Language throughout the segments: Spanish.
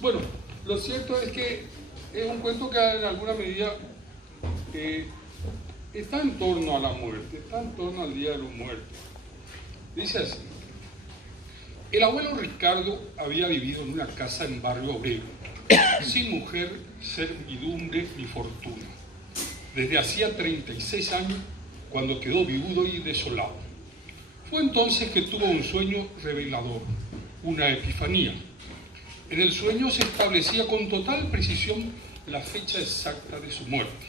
Bueno, lo cierto es que es un cuento que en alguna medida está en torno a la muerte, está en torno al Día de los Muertos. Dice así: el abuelo Ricardo había vivido en una casa en Barrio Obrero, sin mujer, servidumbre ni fortuna, desde hacía 36 años, cuando quedó viudo y desolado. Fue entonces que tuvo un sueño revelador, una epifanía. En el sueño se establecía con total precisión la fecha exacta de su muerte.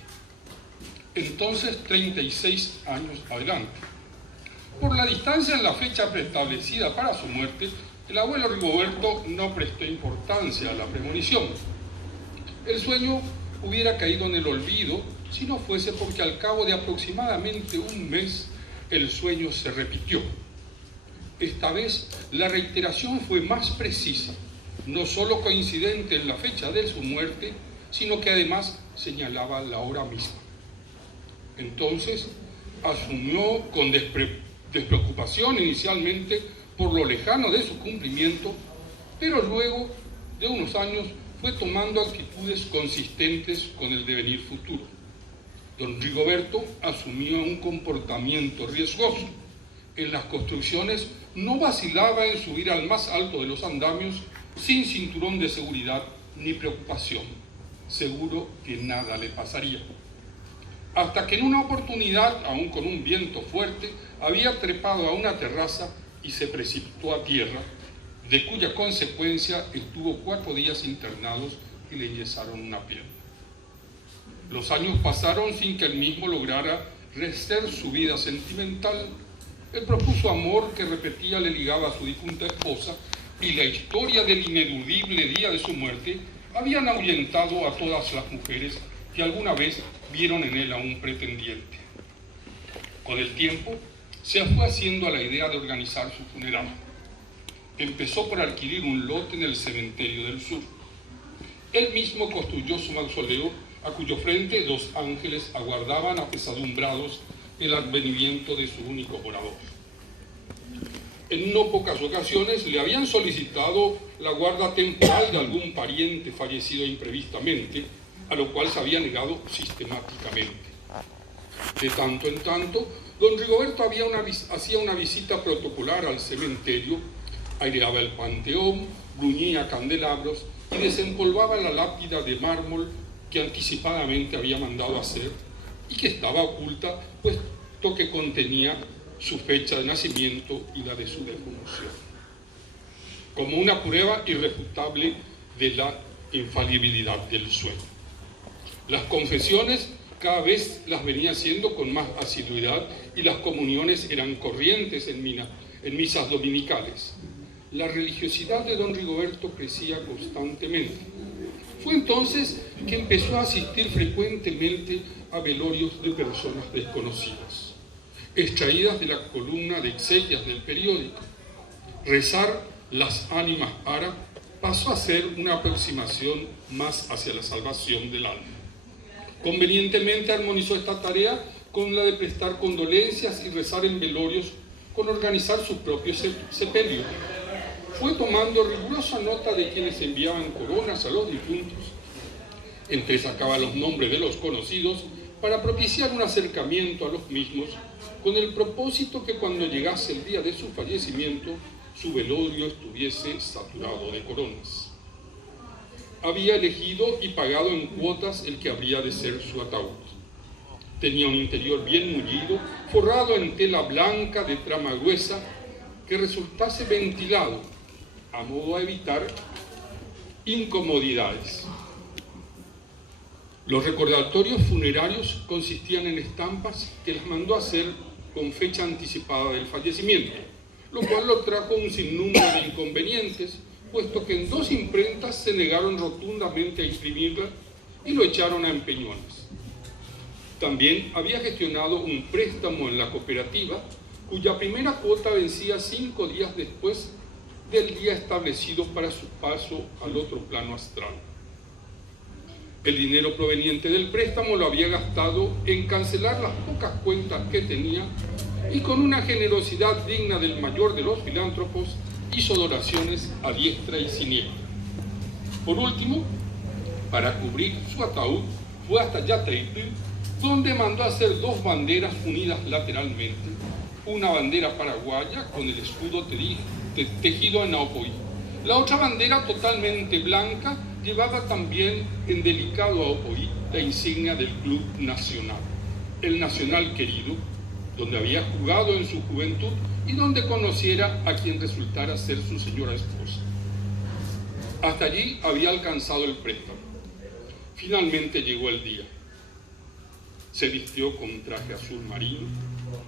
Entonces, 36 años adelante. Por la distancia en la fecha preestablecida para su muerte, el abuelo Rigoberto no prestó importancia a la premonición. El sueño hubiera caído en el olvido si no fuese porque al cabo de aproximadamente un mes el sueño se repitió. Esta vez la reiteración fue más precisa, no solo coincidente en la fecha de su muerte, sino que además señalaba la hora misma. Entonces asumió con despreocupación inicialmente por lo lejano de su cumplimiento, pero luego de unos años fue tomando actitudes consistentes con el devenir futuro. Don Rigoberto asumió un comportamiento riesgoso. En las construcciones no vacilaba en subir al más alto de los andamios sin cinturón de seguridad ni preocupación. Seguro que nada le pasaría. Hasta que en una oportunidad, aún con un viento fuerte, había trepado a una terraza y se precipitó a tierra, de cuya consecuencia estuvo 4 días internados y le enyesaron una pierna. Los años pasaron sin que él mismo lograra rehacer su vida sentimental. El profuso amor que repetía le ligaba a su difunta esposa, y la historia del ineludible día de su muerte habían ahuyentado a todas las mujeres que alguna vez vieron en él a un pretendiente. Con el tiempo se fue haciendo a la idea de organizar su funeral. Empezó por adquirir un lote en el cementerio del sur. Él mismo construyó su mausoleo, a cuyo frente 2 ángeles aguardaban apesadumbrados el advenimiento de su único morador. En no pocas ocasiones le habían solicitado la guarda temporal de algún pariente fallecido imprevistamente, a lo cual se había negado sistemáticamente. De tanto en tanto, don Rigoberto hacía una visita protocolar al cementerio, aireaba el panteón, bruñía candelabros y desempolvaba la lápida de mármol que anticipadamente había mandado hacer y que estaba oculta, puesto que contenía su fecha de nacimiento y la de su defunción, como una prueba irrefutable de la infalibilidad del sueño. Las confesiones cada vez las venía haciendo con más asiduidad y las comuniones eran corrientes en misas dominicales. La religiosidad de don Rigoberto crecía constantemente. Fue entonces que empezó a asistir frecuentemente a velorios de personas desconocidas, extraídas de la columna de exequias del periódico. Rezar las ánimas ara pasó a ser una aproximación más hacia la salvación del alma. Convenientemente armonizó esta tarea con la de prestar condolencias y rezar en velorios con organizar su propio sepelio. Fue tomando rigurosa nota de quienes enviaban coronas a los difuntos. Entresacaba los nombres de los conocidos para propiciar un acercamiento a los mismos, con el propósito que cuando llegase el día de su fallecimiento, su velorio estuviese saturado de coronas. Había elegido y pagado en cuotas el que habría de ser su ataúd. Tenía un interior bien mullido, forrado en tela blanca de trama gruesa, que resultase ventilado, a modo de evitar incomodidades. Los recordatorios funerarios consistían en estampas que las mandó hacer con fecha anticipada del fallecimiento, lo cual lo trajo un sinnúmero de inconvenientes, puesto que en 2 imprentas se negaron rotundamente a imprimirla y lo echaron a empeñones. También había gestionado un préstamo en la cooperativa, cuya primera cuota vencía 5 días después del día establecido para su paso al otro plano astral. El dinero proveniente del préstamo lo había gastado en cancelar las pocas cuentas que tenía y, con una generosidad digna del mayor de los filántropos, hizo donaciones a diestra y siniestra. Por último, para cubrir su ataúd, fue hasta Yateití, donde mandó hacer 2 banderas unidas lateralmente, una bandera paraguaya con el escudo tejido en Aopoí. La otra bandera, totalmente blanca, llevaba también en delicado Aopoí la insignia del Club Nacional, el Nacional querido, donde había jugado en su juventud y donde conociera a quien resultara ser su señora esposa. Hasta allí había alcanzado el préstamo. Finalmente llegó el día. Se vistió con un traje azul marino,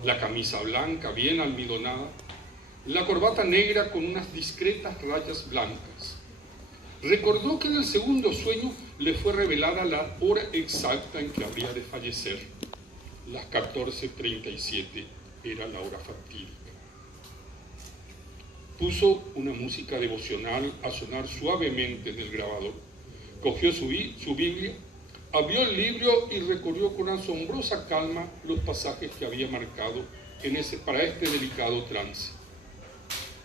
la camisa blanca bien almidonada, la corbata negra con unas discretas rayas blancas. Recordó que en el segundo sueño le fue revelada la hora exacta en que habría de fallecer. Las 14:37 era la hora fatídica. Puso una música devocional a sonar suavemente en el grabador. Cogió su Biblia, abrió el libro y recorrió con asombrosa calma los pasajes que había marcado para este delicado trance.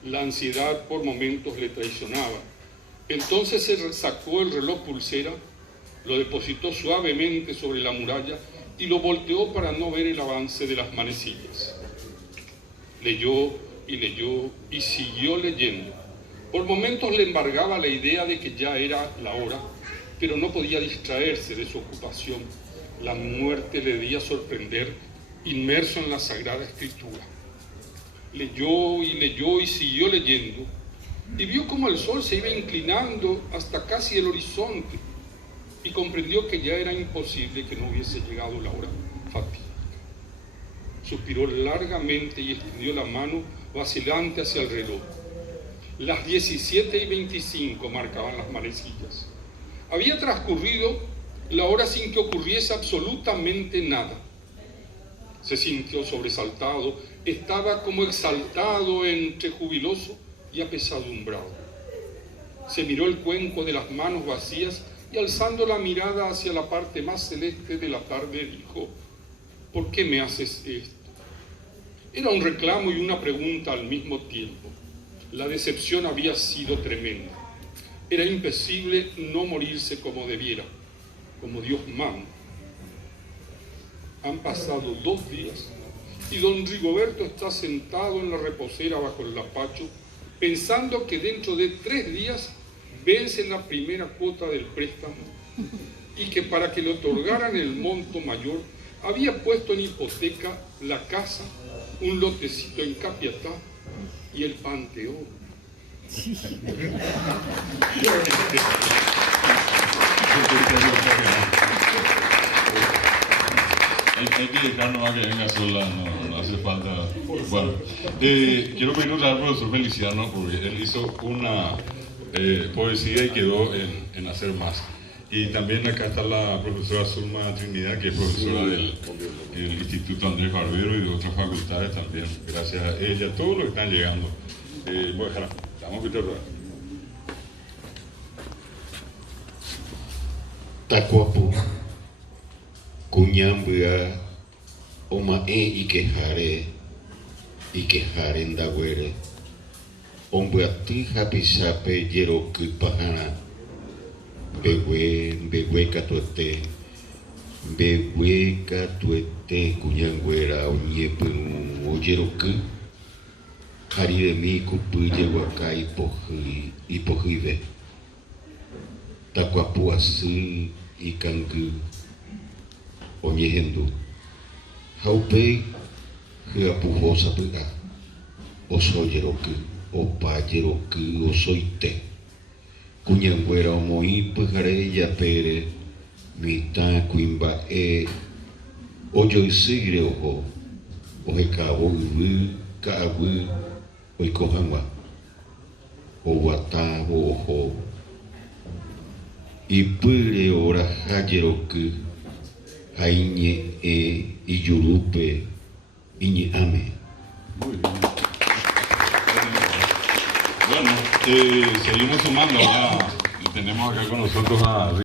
La ansiedad por momentos le traicionaba. Entonces se sacó el reloj pulsera, lo depositó suavemente sobre la muralla y lo volteó para no ver el avance de las manecillas. Leyó y siguió leyendo. Por momentos le embargaba la idea de que ya era la hora, pero no podía distraerse de su ocupación. La muerte le debía sorprender, inmerso en la Sagrada Escritura. Leyó y siguió leyendo, y vio cómo el sol se iba inclinando hasta casi el horizonte, y comprendió que ya era imposible que no hubiese llegado la hora fatídica. Suspiró largamente y extendió la mano vacilante hacia el reloj. Las 17:25 marcaban las manecillas. Había transcurrido la hora sin que ocurriese absolutamente nada. Se sintió sobresaltado, estaba como exaltado entre jubiloso y apesadumbrado. Se miró el cuenco de las manos vacías y alzando la mirada hacia la parte más celeste de la tarde dijo: ¿por qué me haces esto? Era un reclamo y una pregunta al mismo tiempo. La decepción había sido tremenda. Era imposible no morirse como debiera, como Dios manda. Han pasado 2 días y don Rigoberto está sentado en la reposera bajo el lapacho, pensando que dentro de 3 días vence la primera cuota del préstamo y que para que le otorgaran el monto mayor había puesto en hipoteca la casa, un lotecito en Capiatá y el Panteón. Hay que dejarnos a que venga sola, no hace falta. Bueno, quiero pedir otra vez al profesor Feliciano, porque él hizo una poesía y quedó en hacer más. Y también acá está la profesora Zulma Trinidad, que es profesora del Instituto Andrés Barbero y de otras facultades también. Gracias a ella, todos los que están llegando. Voy a dejar, vamos a escuchar. Tacuapu, Cuñambia, Omae y quejare en Daguere, Ombuati Hapisape, Yeroku Pajana, Bewe Catuete, Cuñanguera, Oñepe, Oyeroku, Hariremi, Cupuye, Huaca y Pojive, Tacuapu así y Cangu, Oñejendu, Jaupe, Japujosa Pega, Osoyeroku, Opa Yeroku, Osoite, Cuñanguera, Omoí, Pujare, Yapere, Mita, Cuimba, Oyo y Sigre, Ojo, Ojecabo, Caabu, Oicojanwa, Owata, Ojo, y Pure, Ora, Hayeroku, Aiñe, Iyurupe, Iñeame. Muy bien. Bueno, seguimos sumando. Tenemos acá con nosotros a